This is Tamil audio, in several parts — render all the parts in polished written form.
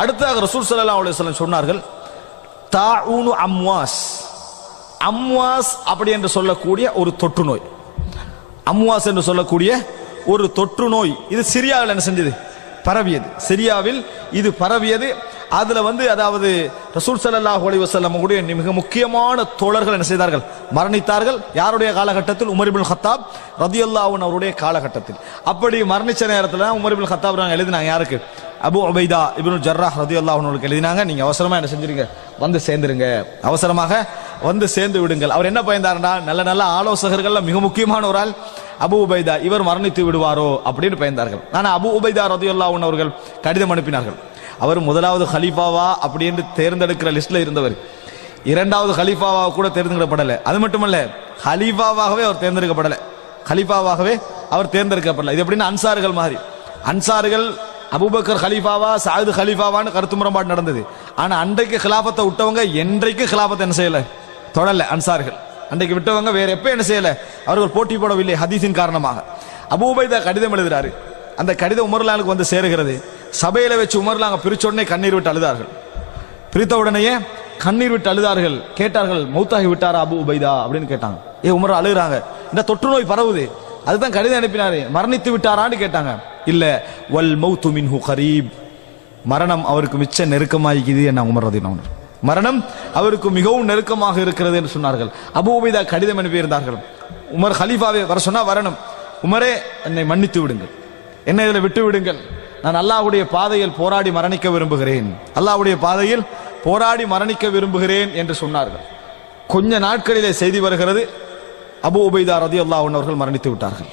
அடுத்ததாக ரசூல் ஸல்லல்லாஹு அலைஹி வஸல்லம் சொன்னார்கள், தாஊனு அம்வாஸ். அம்வாஸ் அப்படி என்று சொல்லக்கூடிய ஒரு தொற்று நோய், அம்வாஸ் என்று சொல்லக்கூடிய ஒரு தொற்று நோய், இது சிரியாவில் என்ன செஞ்சது, பரவியது. சிரியாவில் இது பரவியது. அதுல அதாவது ரசூல் ஸல்லல்லாஹு அலைஹி வஸல்லம் உடைய மிக முக்கியமான தோழர்கள் என்ன செய்தார்கள், மரணித்தார்கள். யாருடைய காலகட்டத்தில்? உமர் இப்னு கத்தாப் ரலியல்லாஹு அன்ஹு அவருடைய காலகட்டத்தில். அப்படி மரணிச்ச நேரத்தில் உமர் இப்னு கத்தாப் எழுதினாங்க, யாருக்கு? அபு உபைதா இப்னு ஜர்ராஹ் ரலியல்லாஹு அன்ஹுக்கு எழுதினாங்க, நீங்க அவசரமா என்ன செஞ்சிருங்க, வந்து சேர்ந்துருங்க, அவசரமாக வந்து சேர்ந்து விடுங்கள். அவர் என்ன பயந்தாருன்னா, நல்ல நல்ல ஆலோசகர்கள் மிக முக்கியமான ஒரு ஆள் அபு உபைதா, இவர் மரணித்து விடுவாரோ அப்படின்னு பயந்தார்கள். ஆனா அபு உபைதா ரலியல்லாஹு அன்ஹு அவர்கள் கடிதம் அனுப்பினார்கள். அவர் முதலாவது ஹலீஃபாவா அப்படி என்று தேர்ந்தெடுக்கிற லிஸ்ட்ல இருந்தவர், இரண்டாவது ஹலீஃபாவா கூட தேர்ந்தெடுக்கப்படல. அது மட்டுமல்ல, ஹலீஃபாவாகவே அவர் தேர்ந்தெடுக்கப்படல, ஹலீஃபாவாகவே அவர் தேர்ந்தெடுக்கப்படல. இது எப்படின்னா அன்சார்கள் மாதிரி, அன்சார்கள் அபூபக்கர் ஹலீஃபாவா சஅத் ஹலீஃபாவான்னு கருத்து முரண்பாடு நடந்தது. ஆனா அன்றைக்கு கிலாபத்தை விட்டவங்க என்றைக்கு கிலாபத்தை என்ன செய்யல, தொடரல. அன்சார்கள் அன்றைக்கு விட்டவங்க வேற எப்ப என்ன செய்யல, அவர்கள் போட்டி போடவில்லை ஹதீஸின் காரணமாக. அபூ உபைதா கடிதம் எழுதுறாரு. அந்த கடிதம் உமர்லானுக்கு வந்து சேருகிறது. சபையில வச்சு உமர்லாங்க பிரிச்ச உடனே கண்ணீர் விட்டு அழுதார்கள். பிரித்த உடனேயே கண்ணீர் விட்டு அழுதார்கள். கேட்டார்கள், மௌத்தாகி விட்டாரா அபூ உபைதா அப்படின்னு கேட்டாங்க. உமர் அழுகுறாங்க, இந்த தொற்று நோய் பரவுது, அதுதான் கடிதம் அனுப்பினாரு, மரணித்து விட்டாரான்னு கேட்டாங்க. இல்ல, வல் மௌத்து மின்ஹு கரீப், மரணம் அவருக்கு மிச்ச நெருக்கமாகிக்குது என்ன உமர் ரலியல்லாஹு அன்ஹு, மரணம் அவருக்கு மிகவும் நெருக்கமாக இருக்கிறது என்று சொன்னார்கள். அபூ உபைதா கடிதம் அனுப்பியிருந்தார்கள். உமர் ஹலீஃபாவே வர சொன்னா வரணும். உமரே, என்னை மன்னித்து விடுங்கள், என்னை இதில் விட்டு விடுங்கள், நான் அல்லாஹ்வுடைய பாதையில் போராடி மரணிக்க விரும்புகிறேன், அல்லாஹ்வுடைய பாதையில் போராடி மரணிக்க விரும்புகிறேன் என்று சொன்னார்கள். கொஞ்ச நாட்களிலே செய்தி வருகிறது, அபூ உபைதா ரலியல்லாஹு அன்ஹு அவர்கள் மரணித்து விட்டார்கள்.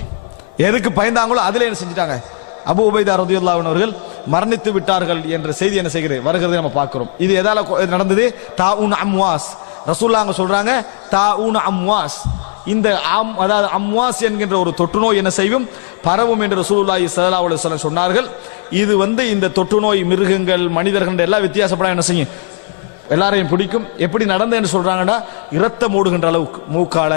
எதுக்கு பயந்தாங்களோ அதிலே என்ன செஞ்சிட்டாங்க, அபூ உபைதா ரலியல்லாஹு அன்ஹு அவர்கள் மரணித்து விட்டார்கள் என்ற செய்தி என்ன செய்கிறது, வருகிறது நம்ம பார்க்கிறோம். இது எதால நடந்தது? தாஊன் அம்வாஸ். ரசூலுல்லாஹ் சொல்றாங்க, தாஊன் அம்வாஸ். இந்த அதாவது அம்வாஸ் என்கின்ற ஒரு தொற்று நோய் என்ன செய்யும், பரவும் என்று ரசூலுல்லாஹி ஸல்லல்லாஹு அலைஹி வஸல்லம் சொன்னார்கள். இது இந்த தொற்று நோய் மிருகங்கள் மனிதர்கள் எல்லாம் வித்தியாசப்பட என்ன செய்யும், எல்லாரையும் பிடிக்கும். எப்படி நடந்து என்று சொல்றாங்கன்னா, இரத்தம் ஓடுகின்ற அளவுக்கு, மூக்கால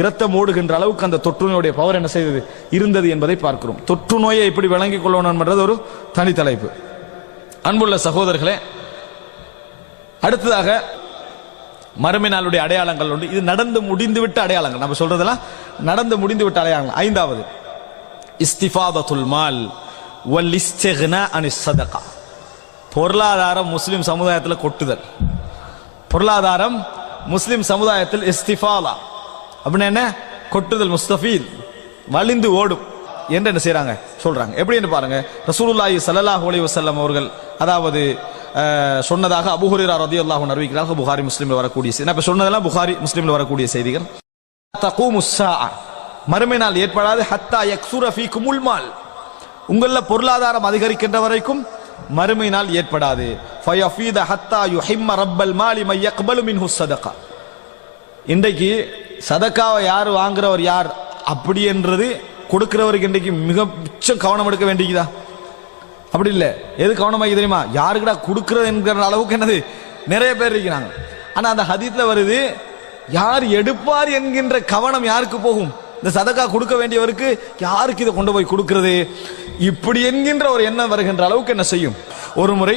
இரத்தம் ஓடுகின்ற அளவுக்கு அந்த தொற்று நோயுடைய பவர் என்ன செய்தது, இருந்தது என்பதை பார்க்கிறோம். தொற்று நோயை எப்படி விளங்கிக் கொள்ளணும் என்றது ஒரு தனி தலைப்பு. அன்புள்ள சகோதரர்களே, அடுத்ததாக மறுமை நாளுடைய அடையாளங்கள் உண்டு. இது நடந்து முடிந்துவிட்ட அடையாளங்கள், நம்ம சொல்றதெல்லாம் நடந்து முடிந்துவிட்ட அடையாளங்கள். ஐந்தாவது, இஸ்திஃபாதத்துல் மால் வல் இஸ்திக்னா அனிஸ் ஸதகா. பொருளாதாரம் முஸ்லிம் சமுதாயத்தில் கொட்டுதல். பொருளாதாரம் முஸ்லிம் சமுதாயத்தில் இஸ்திஃபாலா அப்படின்னா என்ன, கொட்டுதல், முஸ்தஃபீத், வலிந்து ஓடும் என்று என்ன செய்யறாங்க, சொல்றாங்க. எப்படின்னு பாருங்க, ரசூலுல்லாஹி ஸல்லல்லாஹு அலைஹி வஸல்லம் அவர்கள் அதாவது சொன்னதாக அபூ ஹுரைரா ரலியல்லாஹு அன்ஹு அறிவிக்கிறார்கள். புகாரி முஸ்லிம்ல வரக்கூடிய செய்தி. நான் இப்ப சொன்னதெல்லாம் புகாரி முஸ்லிம்ல வரக்கூடிய செய்திகள். தகூமுஸ் ஸாஅ, மறுமை நாள் ஏற்படாது. ஹத்தா யக்ஸுர ஃபீகுமுல் மால், உங்கள பொருளாதாரம் அதிகரிக்கின்ற வரைக்கும் மறுமை நாள் ஏற்படாது. ஃபயஃபீத ஹத்தா யுஹிம்ம ரப்பல் மாலி மை யக்பலு மின்ஹு ஸதகா. இன்றைக்கு சதக்காவை யார் வாங்குறவர் யார் அப்படி என்றது கொடுக்கிறவருக்கு இன்றைக்கு மிக மிச்சம் கவனம் எடுக்க வேண்டியதா? அப்படி இல்லை. எது கவனமாக தெரியுமா, யாருக்குடா கொடுக்கிறது என்கிற அளவுக்கு என்னது நிறைய பேர் இருக்கிறாங்க. ஆனா அந்த ஹதீஸ்ல வருது, யார் எடுப்பார் என்கின்ற கவனம் யாருக்கு போகும், இந்த சதக்கா கொடுக்க வேண்டியவருக்கு, யாருக்கு இதை கொண்டு போய் கொடுக்கிறது இப்படி என்கின்ற ஒரு எண்ணம் வருகின்ற அளவுக்கு என்ன செய்யும். ஒரு முறை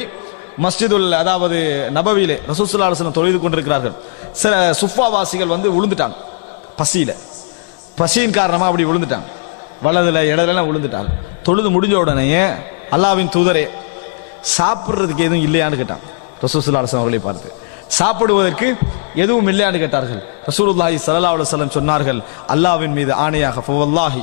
மஸ்ஜிதுல் அதாவது நபவியிலே ரசூல் ஸல்லல்லாஹு அலைஹி வஸல்லம் தொழுது கொண்டிருக்கிறார்கள். சில சுஃபாவாசிகள் விழுந்துட்டாங்க, பசியின் காரணமா அப்படி விழுந்துட்டாங்க, வலதுல இடதுல விழுந்துட்டாங்க. தொழுது முடிஞ்ச உடனே அல்லாஹ்வின் தூதரே, சாப்பிடுறதுக்கு எதுவும் இல்லையான்னு கேட்டாங்க ரசூல் ஸல்லல்லாஹு அலைஹி வஸல்லம் அவர்களை பார்த்து. சாப்பிடுவதற்கு எதுவும் இல்லையான்னு கேட்டார்கள். ரசூலுல்லாஹி ஸல்லல்லாஹு அலைஹி வஸல்லம் சொன்னார்கள், அல்லாஹ்வின் மீது ஆணையாக, ஃபவல்லாஹி,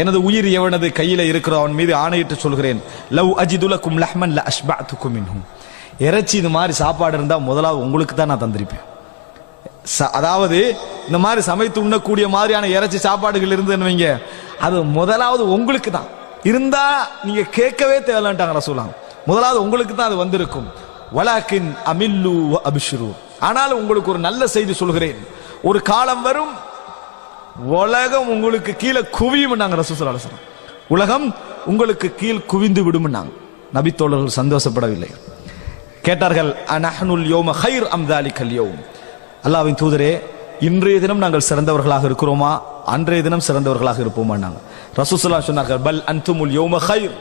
எனது உயிர் எவனது கையில இருக்கிற அவன் மீது ஆணையிட்டு சொல்கிறேன், லவ் அஜிது லக்கும் லஹ்மன் ல அஷ்பஅதுக்கும் மின்ஹு, இறைச்சி இது மாதிரி சாப்பாடு இருந்தா முதலாவது உங்களுக்கு தான் நான் தந்திருப்பேன். அதாவது இந்த மாதிரி சமைத்து உண்ணக்கூடிய மாதிரியான இறைச்சி சாப்பாடுகள் இருந்துன்னு வைங்க, அது முதலாவது உங்களுக்கு தான் இருந்தா நீங்க கேட்கவே தேவையில்லைன்ட்டாங்க ரசூலுல்லாஹ். முதலாவது உங்களுக்கு தான் அது வந்திருக்கும். வலாக்கின் அமில்லு வ அப்ஷிரு, ஆனால் உங்களுக்கு ஒரு நல்ல செய்தி சொல்கிறேன், ஒரு காலம் வரும் உலகம் உங்களுக்கு கீழே குவியும் ரசூலுல்லாஹி ஸல்லல்லாஹு அலைஹி வஸல்லம். உலகம் உங்களுக்கு கீழ் குவிந்து விடும். நபி தோழர்கள் சந்தோஷப்படவில்லை. கேட்டார்கள், அனஹ்னுல் யௌம கைர் அம் தாலிகல் யௌம், அல்லாஹ்வின் தூதரே, இன்றைய தினம் நாங்கள் சிறந்தவர்களாக இருக்கிறோமா, அன்றைய தினம் சிறந்தவர்களாக இருப்போமா? ரசூலுல்லாஹி சொன்னார்கள், பல் அன்துமுல் யௌம கைர்,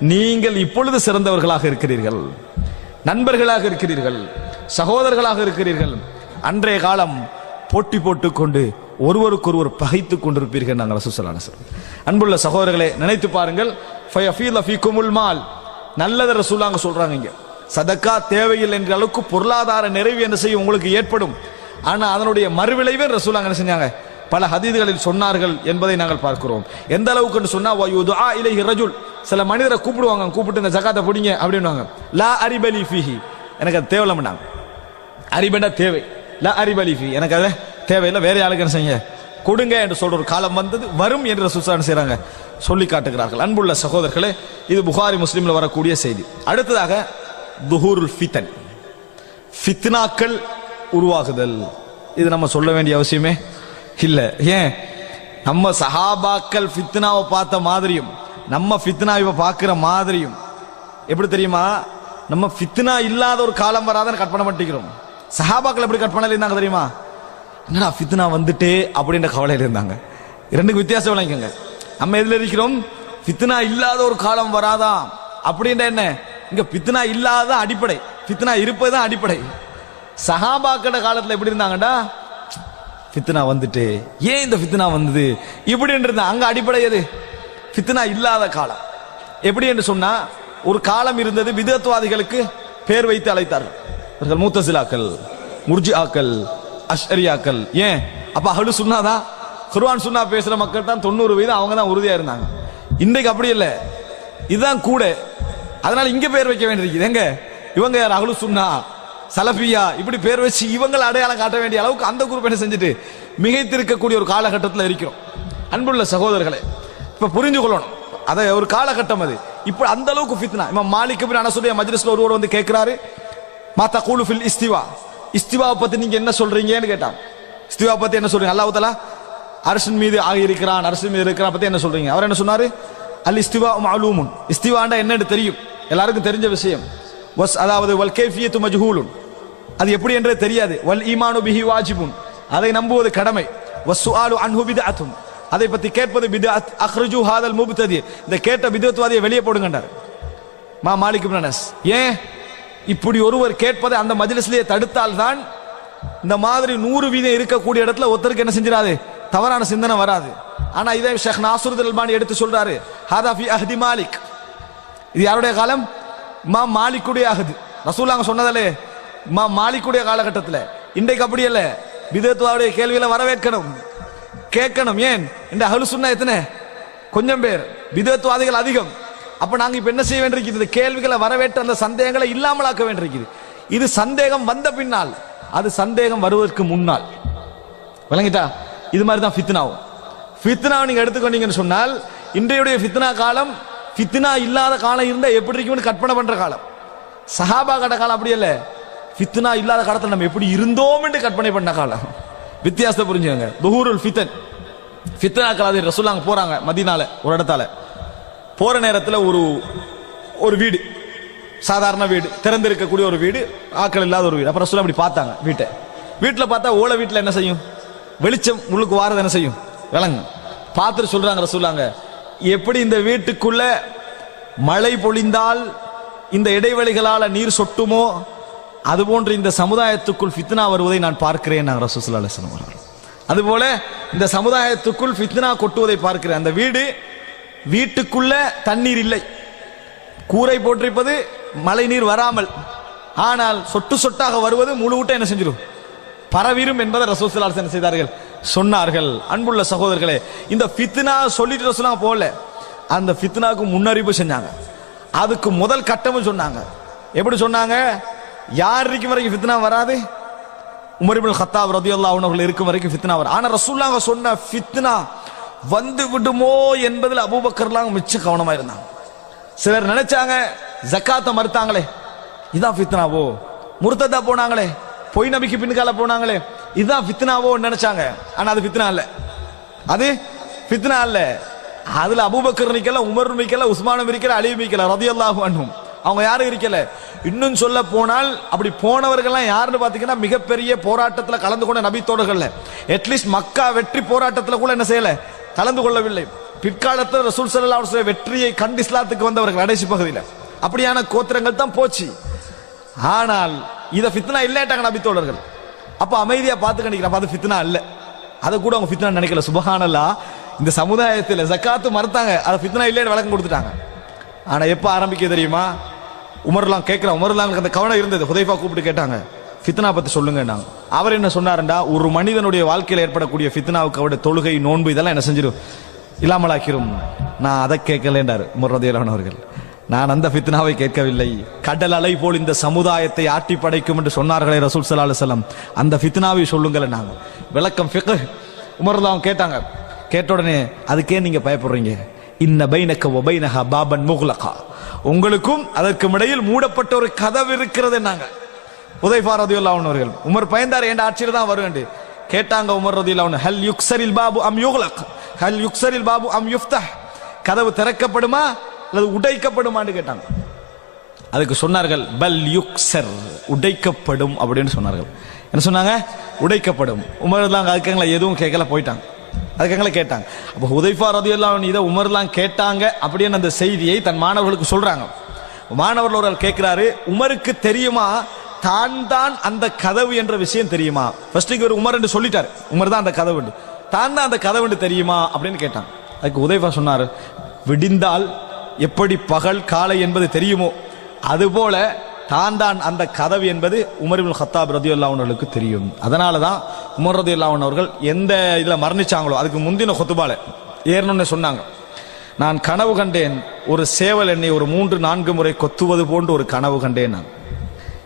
நீங்கள் இப்பொழுது சிறந்தவர்களாக இருக்கிறீர்கள், நண்பர்களாக இருக்கிறீர்கள், சகோதரர்களாக இருக்கிறீர்கள். அன்றைய காலம் போட்டி போட்டுக்கொண்டு ஒருவருக்கொருவர் பகைத்துக் கொண்டிருப்பீர்கள். நாங்கள் ரசூலுல்லாஹி ஸல்லல்லாஹு அலைஹி வஸல்லம். அன்புள்ள சகோதரர்களே, நினைத்து பாருங்கள். ஃபயஃபீல ஃபீகுமுல் மால், நல்லத ரசூலுல்லாஹ் சொல்றாங்க. இங்க சதக்கா தேவையில்லை என்ற அளவுக்கு பொருளாதார நிறைவு என்ன செய்யும் உங்களுக்கு ஏற்படும். ஆனா அதனுடைய மறுவிளைவே ரசூலுல்லாஹ் என்ன செஞ்சாங்க, பல ஹதீதுகளில் சொன்னார்கள் என்பதை நாங்கள் பார்க்கிறோம். எந்த அளவுக்கு சொன்னா, வயுதுஆ இலைஹி ரஜுல், சில மனிதரை கூப்பிடுவாங்க, கூப்பிட்டு இந்த ஜகாத்தை பிடிங்க அப்படின்னுவாங்க. லா அரிபலி ஃபீஹி, எனக்கு அது தேவையில்லைன்னாங்க. அரிபண்டா தேவை, லா அரிபலி ஃபீஹி, எனக்கு அது தேவையில்லை, வேற யாருக்கு என்ன செய்ய கொடுங்க என்று சொல்ற ஒரு காலம் வந்தது, வரும் என்று ரசூலுல்லாஹ் செய்றாங்க, சொல்லி காட்டுகிறார்கள். அன்புள்ள சகோதரர்களே, இது புகாரி முஸ்லிம்ல வரக்கூடிய செய்தி. அடுத்ததாக துஹூருல் ஃபிதன், ஃபித்னாக்கள் உருவாகுதல். இது நம்ம சொல்ல வேண்டிய அவசியமே இல்ல. ஏன், நம்ம சஹாபாக்கள் ஃபித்னாவை பார்த்த மாதிரியும் நம்ம ஃபித்னாவை பார்க்கிற மாதிரியும் எப்படி தெரியுமா, நம்ம ஃபித்னா இல்லாத ஒரு காலம் வராதன்னு கற்பனை பண்ணிக்கிறோம். சஹாபாக்கள் எப்படி கற்பனையில் இருந்தாங்க தெரியுமா, என்னடா ஃபித்னா வந்துட்டே அப்படின்ற கவலையில் இருந்தாங்க. இரண்டுக்கு வித்தியாசம் விளங்கிக்கங்க. நம்ம எதுல இருக்கிறோம், ஃபித்னா இல்லாத ஒரு காலம் வராதா அப்படின்ற என்ன, இங்க ஃபித்னா இல்லாத அடிப்படை, ஃபித்னா இருப்பதுதான் அடிப்படை. சஹாபாக்கள காலத்துல எப்படி இருந்தாங்கடா, ஃபித்னா வந்துட்டு ஏன் இந்த ஃபித்னா வந்தது இப்படி இருந்தா, அங்க அடிப்படை எது, ஃபித்னா இல்லாத காலம். எப்படி என்று சொன்னா, ஒரு காலம் இருந்தது பிதஅத்வாதிகளுக்கு பேர் வைத்து அழைத்தார்கள். இவர்கள் முத்தஸிலாக்கள், முர்ஜிஆக்கள், அஷ்அரியாக்கள். ஏன், அப்ப அஹ்லு சுன்னாதான், குர்ஆன் சுன்னா பேசுற மக்கள் தான் 90% அவங்க தான் உறுதியா இருந்தாங்க. இன்றைக்கு அப்படி இல்லை, இதுதான் கூட. அதனால இங்க பேர் வைக்க வேண்டியிருக்குது. எங்க இவங்க யார், அஹ்லு சுன்னா, சலஃபியா, இப்படி பேர் வச்சு இவங்களை அடையாளம் காட்ட வேண்டிய அளவுக்கு அந்த குரூப் என்ன செஞ்சுட்டு மிகைத்திருக்கக்கூடிய ஒரு காலகட்டத்தில் இருக்கிறோம். அன்புள்ள சகோதரர்களே, இப்ப புரிஞ்சு கொள்ளணும், அதை ஒரு காலகட்டம் அது. இப்ப அந்த அளவுக்கு ஃபித்னா. இமாம் மாலிக் இப்னு அனஸுடைய மஜ்லிஸ்ல ஒருவர் வந்து கேட்கிறாரு, மா தகூலு ஃபில் இஸ்திவா, இஸ்திவாவை பத்தி நீங்க என்ன சொல்றீங்கன்னு கேட்டான். இஸ்திவா பத்தி என்ன சொல்றீங்க, அல்லாஹ் தஆலா அர்ஷின் மீது ஆகி இருக்கிறான், அர்ஷின் மீது இருக்கிறான் பத்தி என்ன சொல்றீங்க. அவர் என்ன சொன்னாரு, அல் இஸ்திவா மஅலூமுன், இஸ்திவாண்டா என்னன்னு தெரியும், எல்லாருக்கும் தெரிஞ்ச விஷயம். வஸ், அதாவது வல் கைஃபியத்து மஜ்ஹூலுன், அது எப்படி என்றே தெரியாது. வல் ஈமானு பிஹி வாஜிபுன், அதை நம்புவது கடமை. வஸ் சுஆலு அன்ஹு பித்அத்துன், அதை பத்தி கேட்பது பித்அத். அக்ரிஜு ஹாதல் முப்ததி, இந்த கேட்ட பித்அத்வாதியை வெளியே போடுங்கன்றார் மா மாலிக் இப்னு அனஸ். ஏன், இப்படி ஒருவர் கேட்பதை அந்த மஜ்லிஸ்லயே தடுத்தால் தான் இந்த மாதிரி 100% இருக்கக்கூடிய இடத்துல ஒருத்தருக்கு என்ன செஞ்சிராது, தவறான சிந்தனை வராது. ஆனா இதை ஷேக் நாசருல் அல்பானி எடுத்து சொல்றாரு, ஹாதா ஃபி அஹ்தி மாலிக், இது யாருடைய காலம், இமாம் மாலிக்குடைய அஹ்து. ரசூலுல்லாஹ் சொன்னதாலே இமாம் மாலிக்குடைய காலகட்டத்தில். இன்றைக்கு அப்படி இல்ல, பிதஅத்வாவுடைய கேள்வியில வரவேற்கணும், கேட்கணும். ஏன், இந்த அஹ்லு சுன்னா எத்தனை, கொஞ்சம் பேர், பிதஅத்வாதிகள் அதிகம். அப்ப நாங்க இப்ப என்ன செய்ய வேண்டியிருக்கிறது, கேள்விகளை வரவேற்று அந்த சந்தேகங்களை இல்லாமலாக்க வேண்டியிருக்கிறது. இது சந்தேகம் வந்த பின்னால், அது சந்தேகம் வருவதற்கு முன்னால். விளங்கிட்டா, இது மாதிரி தான் ஃபித்னாவும். ஃபித்னாவை நீங்க எடுத்துக்கொண்டீங்கன்னு சொன்னால், இன்றைய ஃபித்னா காலம் ஃபித்னா இல்லாத காலம் இருந்தா எப்படி இருக்கும்னு கற்பனை பண்ற காலம். சஹாபா கட்ட காலம் அப்படி இல்ல, ஃபித்னா இல்லாத காலத்துல நம்ம எப்படி இருந்தோம் என்று கற்பனை பண்ண காலம். வித்தியாசத்தை புரிஞ்சுங்க. துஹூருல் ஃபிதன், ஃபித்னா காலத்தில் ரசூலுல்லாஹ் போறாங்க மதீனால ஒரு இடத்தால. போற நேரத்தில் ஒரு வீடு, சாதாரண வீடு, திறந்திருக்கக்கூடிய ஒரு வீடு, ஆக்கள் இல்லாத ஒரு வீடு. அப்புறம் ரசூலுல்லாஹ் அப்படி பார்த்தாங்க வீட்டை. வீட்டில் பார்த்தா ஓலை வீட்டில் என்ன செய்யும், வெளிச்சம் உள்ளுக்கு வாரது என்ன செய்யும், விளங்கு. பார்த்துட்டு சொல்றாங்க ரசூலுல்லாஹ், எப்படி இந்த வீட்டுக்குள்ள மழை பொழிந்தால் இந்த இடைவெளிகளால நீர் சொட்டுமோ அதுபோன்று இந்த சமுதாயத்துக்குள் ஃபித்னா வருவதை நான் பார்க்கிறேன். ரசூலுல்லாஹி ஸல்லல்லாஹு அலைஹி வஸல்லம் அதுபோல இந்த சமுதாயத்துக்குள் ஃபித்னா கொட்டுவதை பார்க்கிறேன். அந்த வீட்டுக்குள்ள தண்ணீர் இல்லை, கூரை போட்டிருப்பது மழை நீர் வராமல், ஆனால் சொட்டு சொட்டாக வருவது முழு வீட்டை என்ன செஞ்சிடும், பரவிரும் என்பதை ரசூலுல்லாஹி ஸல்லல்லாஹு அலைஹி வஸல்லம் செய்தார்கள், சொன்னார்கள். அன்புள்ள சகோதரர்களே, இந்த ஃபித்னா சொல்லிட்டு ரசூலுல்லாஹ் போல, அந்த ஃபித்னாவுக்கு முன்னறிவு செஞ்சாங்க. அதுக்கு முதல் கட்டமும் சொன்னாங்க. எப்படி சொன்னாங்க, யார் இருக்கும் வரைக்கும் ஃபித்னா வராது, உமர் இப்னு கத்தாப் ரலியல்லாஹு அன்ஹு இருக்கும் வரைக்கும் ஃபித்னா வராது. ஆனா ரசூலுல்லாஹ் சொன்ன ஃபித்னா வந்து விடுமோ என்பதில் அபூபக்கர்லாம் மிச்ச கவனமா இருந்தாங்க. சிலர் நினைச்சாங்க, ஜக்காத்தை மறுத்தாங்களே இதான் ஃபித்னாவோ, முர்த்ததா போனாங்களே, பொய் நபிக்கு பின்கால போனாங்களே இதான் ஃபித்னாவோ நினைச்சாங்க. ஆனா அது ஃபித்னா இல்ல, அது ஃபித்னா இல்ல. அதுல அபூபக்கர் நிக்கல, உமர் நிக்கல, உஸ்மான் நிக்கல, அலி நிக்கல ரலியல்லாஹு அன்ஹும். அவங்க யாரும் இருக்கல. இன்னும் சொல்ல போனால் அப்படி போனவர்கள்லாம் யாருன்னு பாத்தீங்கன்னா, மிகப்பெரிய போராட்டத்துல கலந்து கொண்ட நபி தோழர்கள். அட்லீஸ்ட் மக்கா வெற்றி போராட்டத்துல கூட என்ன செய்யல, கலந்து கொள்ளவில்லை. பிற்காலத்தில் ரசூல் ஸல்லல்லாஹு அலைஹி வஸல்லம் வெற்றியை கண்டு இஸ்லாத்துக்கு வந்தவர்கள் கடைசி பகுதியில் அப்படியான கோத்திரங்கள் தான் போச்சு. ஆனால் இத ஃபித்னா இல்லட்டாங்க நபி தோழர்கள். அப்ப அமைதியா பார்த்து கண்டிக்கிறாங்க, அது ஃபித்னா இல்ல. அதை கூட அவங்க ஃபித்னா நினைக்கல. சுபஹானல்லாஹ். இந்த சமுதாயத்தில் ஜகாத்து மறுத்தாங்க, அதை ஃபித்னா இல்லைன்னு விளக்கம் கொடுத்துட்டாங்க. ஆனா எப்ப ஆரம்பிக்க தெரியுமா? உமர்லாம் கேட்கிறான். உமர்லாம் அந்த கவனம் இருந்தது. ஹுதைஃபா கூப்பிட்டு கேட்டாங்க, ஃபித்னா பத்தி சொல்லுங்க. அவர் என்ன சொன்னாருண்டா, ஒரு மனிதனுடைய வாழ்க்கையில் ஏற்படக்கூடிய ஃபித்னாவுக்கு அவருடைய தொழுகை நோன்பு இதெல்லாம் என்ன செஞ்சிடும், இல்லாமலாக்கிரும். நான் அதை கேட்கலேன்றார் உமர் ரலியல்லாஹு அன்ஹு அவர்கள். நான் அந்த ஃபித்னாவை கேட்கவில்லை. கடல் அலை போல் இந்த சமுதாயத்தை ஆட்டி படைக்கும் என்று சொன்னார்களே ரசூல் ஸல்லல்லாஹு அலைஹி வஸல்லம், அந்த ஃபித்னாவை சொல்லுங்கள். நாங்க விளக்கம் ஃபிக்ஹ் உமர் தான் கேட்டாங்க. கேட்ட உடனே அதுக்கே நீங்க பயப்படுறீங்க, இன்ன பைனக வ பைனஹா பாபன் முக்லகா, உங்களுக்கும் அதற்கும் இடையில் மூடப்பட்ட ஒரு கதவு இருக்கிறது. நாங்க ஹுதைஃபா ரலியல்லாஹு அன்ஹு அவர்கள், உமர் பயந்தார், என்ற ஆட்சியில் தான் வருவேன் கேட்டாங்க. உமர் ரலியல்லாஹு அன்ஹு, ஹல் யுக்ஸரில் பாபு அம் யுக்லக், ஹல் யுக்ஸரில் பாபு அம் யுஃப்தஹ், கதவு திறக்கப்படுமா அல்லது உடைக்கப்படுமான்னு கேட்டாங்க. அதுக்கு சொன்னார்கள், பல் யுக்ஸர், உடைக்கப்படும் அப்படின்னு சொன்னார்கள். என்ன சொன்னாங்க? உடைக்கப்படும். உமர்லாம் அதுக்கங்களை எதுவும் கேட்கல, போயிட்டாங்க. அதுக்கங்களை கேட்டாங்க. அப்ப ஹுதைஃபா ரலியல்லாஹு அன்ஹு இதை உமர்லாம் கேட்டாங்க அப்படின்னு அந்த செய்தியை தன் மாணவர்களுக்கு சொல்றாங்க. மாணவர்கள் கேட்கிறாரு, உமருக்கு தெரியுமா தான் அந்த கதவு என்ற விஷயம் தெரியுமா? ஃபர்ஸ்ட் ஒரு உமர் என்று சொல்லிட்டாரு, உமர் தான் அந்த கதவு, தான் அந்த கதவு தெரியுமா அப்படின்னு கேட்டாங்க. அதுக்கு ஹுதைஃபா சொன்னார், விடிந்தால் எப்படி பகல் காலை என்பது தெரியுமோ அதுபோல தான் அந்த கதவு என்பது உமர் இப்னு கத்தாப் ரலியல்லாஹு அன்ஹு அவர்களுக்கு தெரியும். அதனால தான் உமர் ரலியல்லாஹு அன்ஹு அவர்கள் எந்த இதுல மரணிச்சாங்களோ அதுக்கு முந்தின குத்பால ஏறணும்னு சொன்னாங்க, நான் கனவு கண்டேன், ஒரு சேவல் என்னை ஒரு 3-4 முறை கொத்துவது போன்று ஒரு கனவு கண்டேன். நான்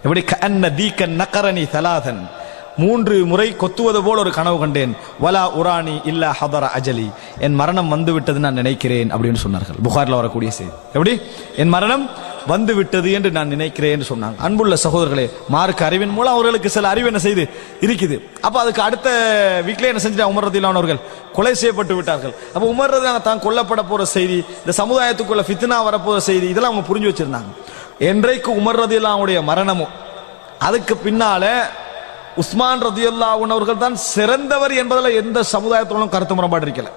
எப்படி கஅன்ன தீகன் நகரனி தலாதன், 3 முறை கொத்துவது போல ஒரு கனவு கண்டேன். வலா உரானி இல்லா ஹதர அஜலி, என் மரணம் வந்து விட்டது நான் நினைக்கிறேன் அப்படின்னு சொன்னார்கள். புகாரில் வரக்கூடிய செய்தி. எப்படி என் மரணம் வந்து விட்டது என்று நான் நினைக்கிறேன் என்று சொன்னாங்க. அன்புள்ள சகோதரர்களே, மார்க்க அறிவின் மூலம் அவர்களுக்கு சில அறிவு என்ன செய்து இருக்குது. அப்ப அதுக்கு அடுத்த வீக்ல என்ன செஞ்சாங்க, உமர் ரலியல்லாஹு அன்ஹு அவர்கள் கொலை செய்யப்பட்டு விட்டார்கள். அப்ப உமர் ரலியல்லாஹு தான் கொல்லப்பட போற செய்தி, இந்த சமுதாயத்துக்குள்ள ஃபித்னா வரப்போற செய்தி, இதெல்லாம் அவங்க புரிஞ்சு வச்சிருந்தாங்க. என்றைக்கு உமர் ரலியல்லாஹு அன்ஹுடைய மரணமும் அதுக்கு பின்னால உஸ்மான் ரலியல்லாஹு அன்ஹு அவர்கள் தான் சிறந்தவர் என்பதில் எந்த சமுதாயத்தோடும் கருத்து முரண்பாடு இருக்கல.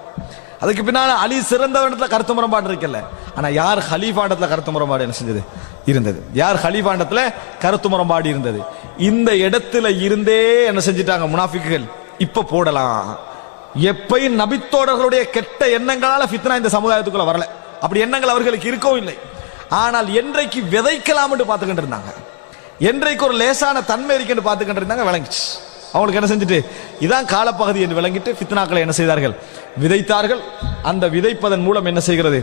அதுக்கு பின்னால அலி சிறந்தவரிடத்துல கருத்து முரண்பாடு இருக்கல. ஆனா யார் ஹலீஃபாண்டத்துல கருத்து முரண்பாடு என்ன செஞ்சது இருந்தது, யார் ஹலீஃபாண்டத்துல கருத்து முரண்பாடு இருந்தது. இந்த இடத்துல இருந்தே என்ன செஞ்சிட்டாங்க முனாஃபிக்குகள், இப்ப போடலாம். எப்பயும் நபித்தோடர்களுடைய கெட்ட எண்ணங்களால ஃபித்னா இந்த சமுதாயத்துக்குள்ள வரல, அப்படி எண்ணங்கள் அவர்களுக்கு இருக்கவும் இல்லை. ஆனால் என்றைக்கு விதைக்கலாம் என்று பார்த்துக்கிட்டு இருந்தாங்க, என்றைக்கு ஒரு லேசான தன்மை இருக்குன்னு பார்த்துக்கிட்டு இருந்தாங்க, விளங்கிச்சு. அவங்களுக்கு என்ன செஞ்சுட்டு இதான் காலப்பகுதி என்று விளங்கிட்டு ஃபித்னாக்களை என்ன செய்தார்கள், விதைத்தார்கள். அந்த விதைப்பதன் மூலம் என்ன செய்கிறது,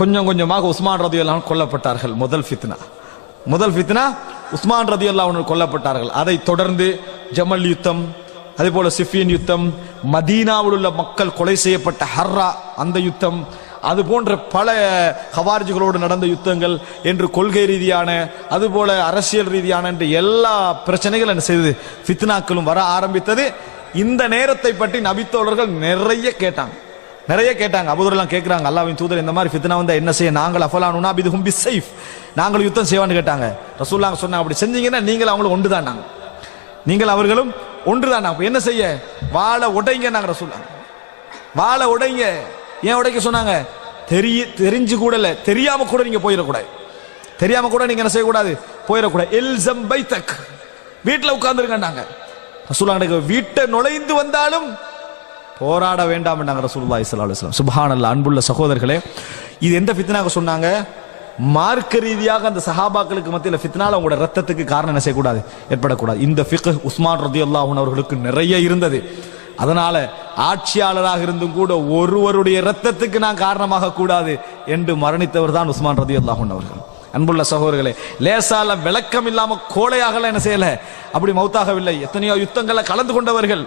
கொஞ்சம் கொஞ்சமாக உஸ்மான் ரலியல்லாஹு அன்ஹு கொல்லப்பட்டார்கள். முதல் ஃபித்னா உஸ்மான் ரலியல்லாஹு அன்ஹு கொல்லப்பட்டார்கள். அதை தொடர்ந்து ஜமல் யுத்தம், அதே போல சிஃபியன் யுத்தம், மதீனாவில் உள்ள மக்கள் கொலை செய்யப்பட்ட ஹர்ரா அந்த யுத்தம், அது போன்ற பல ஹவாரிஜிகளோடு நடந்த யுத்தங்கள் என்று கொள்கை ரீதியான அதுபோல அரசியல் ரீதியான என்று எல்லா பிரச்சனைகள் என்ன செய்தது, ஃபித்னாக்களும் வர ஆரம்பித்தது. இந்த நேரத்தை பற்றி நபித்தோழர்கள் நிறைய கேட்டாங்க. அபூதர்லாம் கேட்கிறாங்க, அல்லாஹ்வின் தூதர் இந்த மாதிரி ஃபித்னா வந்தா என்ன செய்ய, நாங்கள் அஃபலானுனா பிதுஹும் பிஸ்ஸைஃப், நாங்கள் யுத்தம் செய்வான்னு கேட்டாங்க. ரசூலுல்லாஹ் சொன்னாங்க, அப்படி செஞ்சீங்கன்னா நீங்கள் அவங்களும் ஒன்றுதான், நீங்கள் அவர்களும் ஒன்றுதான். அப்ப என்ன செய்ய, வாளை உடைங்க. நாங்க ரசூலுல்லாஹ் வாளை உடைங்க. ஏன் உடைக்க சொன்னாங்க, தெரிஞ்சு கூட இல்ல, தெரியாம கூட நீங்க போயிடக்கூடாது, தெரியாம கூட நீங்க என்ன செய்யக்கூடாது, போயிடக்கூடாது. இல்ஸம் பைத்தக், வீட்டுல உட்கார்ந்துருக்காங்க ரசூலுல்லாஹ். வீட்டை நுழைந்து வந்தாலும் போராட வேண்டாம் என்றாங்க ரசூலுல்லாஹி ஸல்லல்லாஹு அலைஹி வஸல்லம். சுப்ஹானல்லாஹ். அன்புள்ள சகோதரர்களே, இது எந்த ஃபித்னாக சொன்னாங்க, மார்க்க ரீதியாக அந்த சஹாபாக்களுக்கு மத்தியில் ஃபித்னால உங்களோட ரத்தத்துக்கு காரணம் என்ன செய்யக்கூடாது, ஏற்படக்கூடாது. இந்த ஃபிக்ஹ் உஸ்மான் ரலியல்லாஹு அன்ஹு அவர்களுக்கு நிறைய இருந்தது. அதனால ஆட்சியாளராக இருந்தும் கூட ஒருவருடைய ரத்தத்துக்கு நான் காரணமாக கூடாது என்று மரணித்தவர் தான் உஸ்மான் ரலியல்லாஹு அன்ஹு அவர்கள். அன்புள்ள சகோதரர்களே, லேசால விளக்கம் இல்லாம கோழையாக என்ன செய்யல, அப்படி மௌத்தாகவில்லை. எத்தனையோ யுத்தங்கள்ல கலந்து கொண்டவர்கள்.